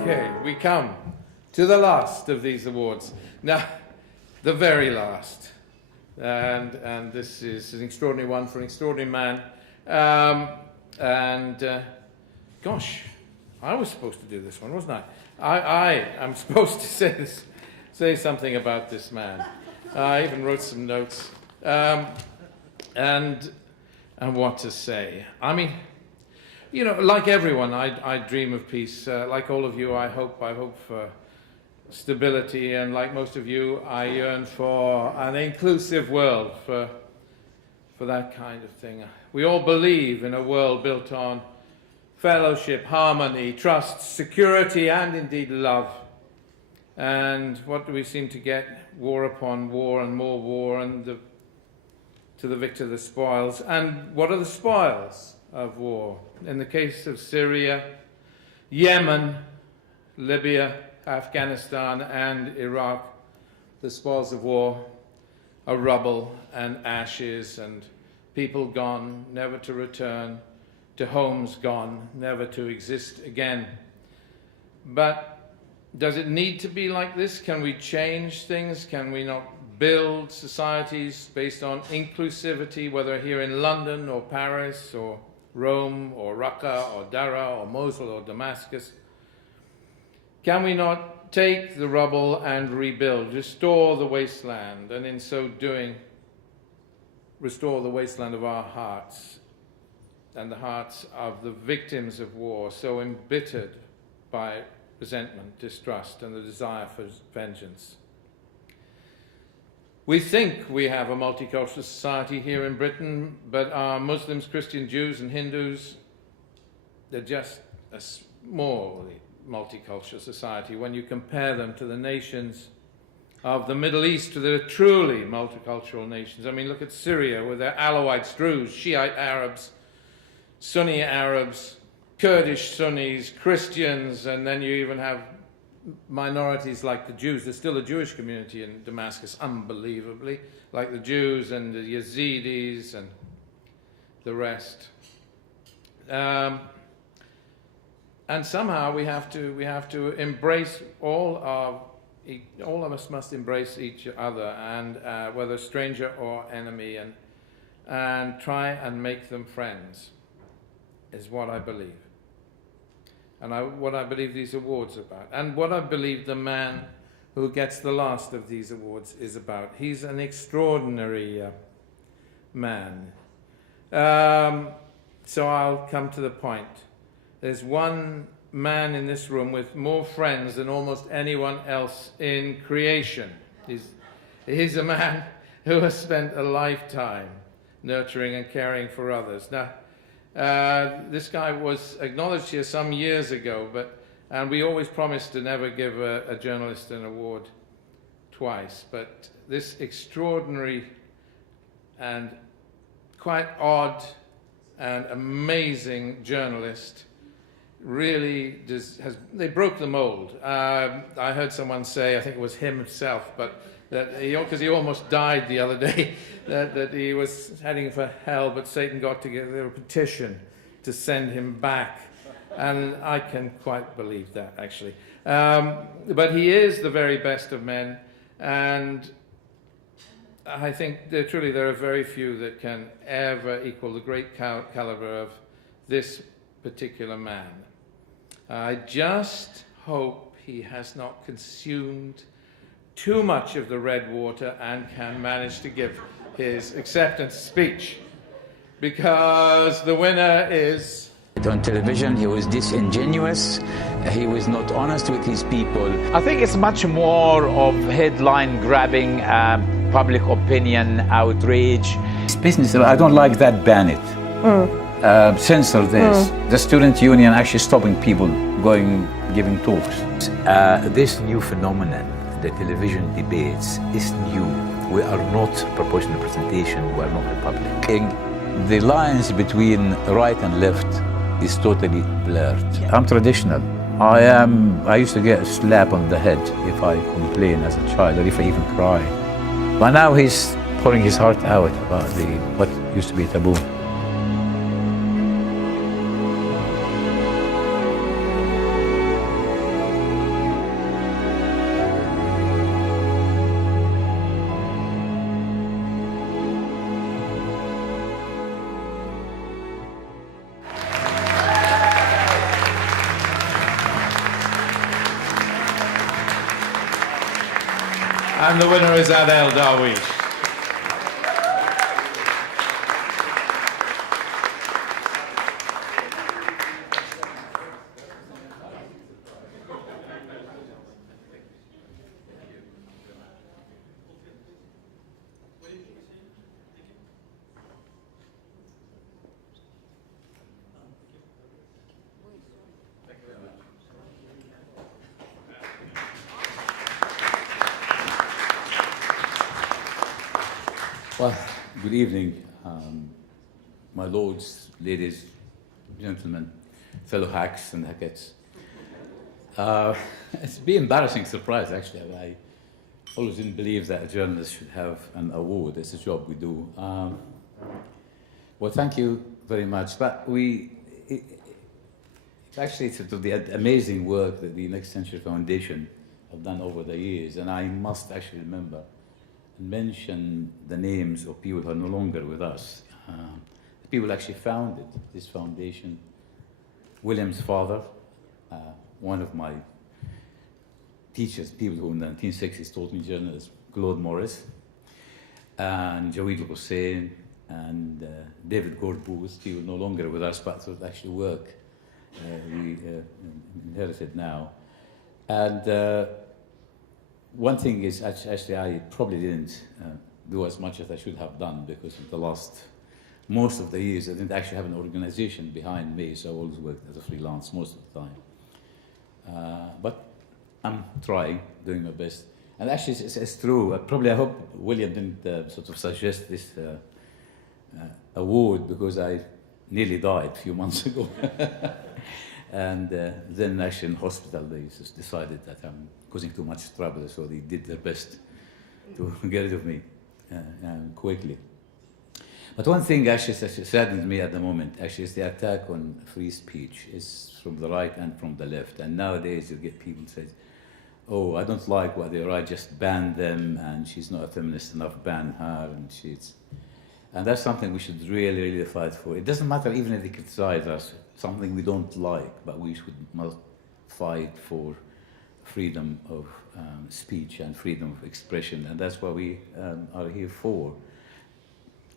Okay, we come to the last of these awards. Now, the very last. And this is an extraordinary one for an extraordinary man. Gosh, I was supposed to do this one, wasn't I? I am supposed to say something about this man. I even wrote some notes. And what to say. I mean, you know, like everyone, I dream of peace. Like all of you, I hope for stability, and like most of you, I yearn for an inclusive world, for that kind of thing. We all believe in a world built on fellowship, harmony, trust, security, and indeed love. And what do we seem to get? War upon war and more war, and to the victor the spoils. And what are the spoils of war? In the case of Syria, Yemen, Libya, Afghanistan, and Iraq, the spoils of war are rubble and ashes, and people gone, never to return, to homes gone, never to exist again. But does it need to be like this? Can we change things? Can we not build societies based on inclusivity, whether here in London or Paris or Rome or Raqqa or Dara or Mosul or Damascus? Can we not take the rubble and rebuild, restore the wasteland, and in so doing, restore the wasteland of our hearts and the hearts of the victims of war, so embittered by resentment, distrust, and the desire for vengeance? We think we have a multicultural society here in Britain, but our Muslims, Christians, Jews, and Hindus, they're just a small multicultural society when you compare them to the nations of the Middle East, to the truly multicultural nations. I mean, look at Syria with their Alawites, Druze, Shiite Arabs, Sunni Arabs, Kurdish Sunnis, Christians, and then you even have minorities like the Jews. There's still a Jewish community in Damascus, unbelievably, like the Jews and the Yazidis and the rest. And somehow we have to embrace all of us must embrace each other, and whether stranger or enemy, and try and make them friends, is what I believe. And what I believe these awards are about, and what I believe the man who gets the last of these awards is about. He's an extraordinary man. So I'll come to the point. There's one man in this room with more friends than almost anyone else in creation. He's a man who has spent a lifetime nurturing and caring for others. Now, this guy was acknowledged here some years ago, and we always promised to never give a journalist an award twice. But this extraordinary and quite odd and amazing journalist really they broke the mold. I heard someone say, I think it was him himself, but that because he almost died the other day, that he was heading for hell, but Satan got together a petition to send him back. And I can quite believe that, actually. But he is the very best of men, and I think that truly there are very few that can ever equal the great caliber of this particular man. I just hope he has not consumed too much of the red water and can manage to give his acceptance speech, because the winner is... On television, he was disingenuous, he was not honest with his people. I think it's much more of headline-grabbing, public opinion, outrage. It's business. I don't like that, ban it. Censor this. The student union actually stopping people giving talks. This new phenomenon, the television debates, is new. We are not proportional representation, we are not Republic. The lines between right and left is totally blurred. I'm traditional. I used to get a slap on the head if I complain as a child, or if I even cry. But now he's pouring his heart out about what used to be taboo. And the winner is Adel Darwish. Well, good evening, my lords, ladies, gentlemen, fellow hacks and hackettes. It's been an embarrassing surprise, actually. I always didn't believe that a journalist should have an award. It's a job we do. Well, thank you very much. But it's sort of the amazing work that the Next Century Foundation have done over the years, and I must actually remember and mention the names of people who are no longer with us. The people actually founded this foundation. William's father, one of my teachers, people who in the 1960s taught me journalism, Claude Morris, and Jawid Hussein, and David Gord-Booth, people no longer with us, but sort of actually work we inherited now. And one thing is, actually, I probably didn't do as much as I should have done, because in most of the years, I didn't actually have an organization behind me, so I always worked as a freelance most of the time. But I'm trying, doing my best. And actually, it's true. I hope William didn't sort of suggest this award, because I nearly died a few months ago. And then actually in hospital, they just decided that I'm causing too much trouble, so they did their best to get rid of me quickly. But one thing actually saddens me at the moment, actually, is the attack on free speech. It's from the right and from the left. And nowadays you get people say, oh, I don't like what they write, just ban them, and she's not a feminist enough, ban her, and that's something we should really, really fight for. It doesn't matter even if they criticize us, something we don't like, but we must fight for freedom of speech and freedom of expression, and that's what we are here for.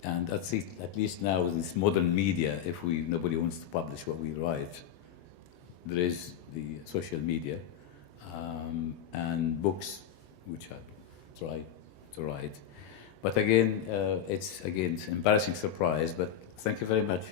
And at least now with this modern media, if nobody wants to publish what we write, there is the social media and books, which I try to write. But again, it's an embarrassing surprise, but thank you very much.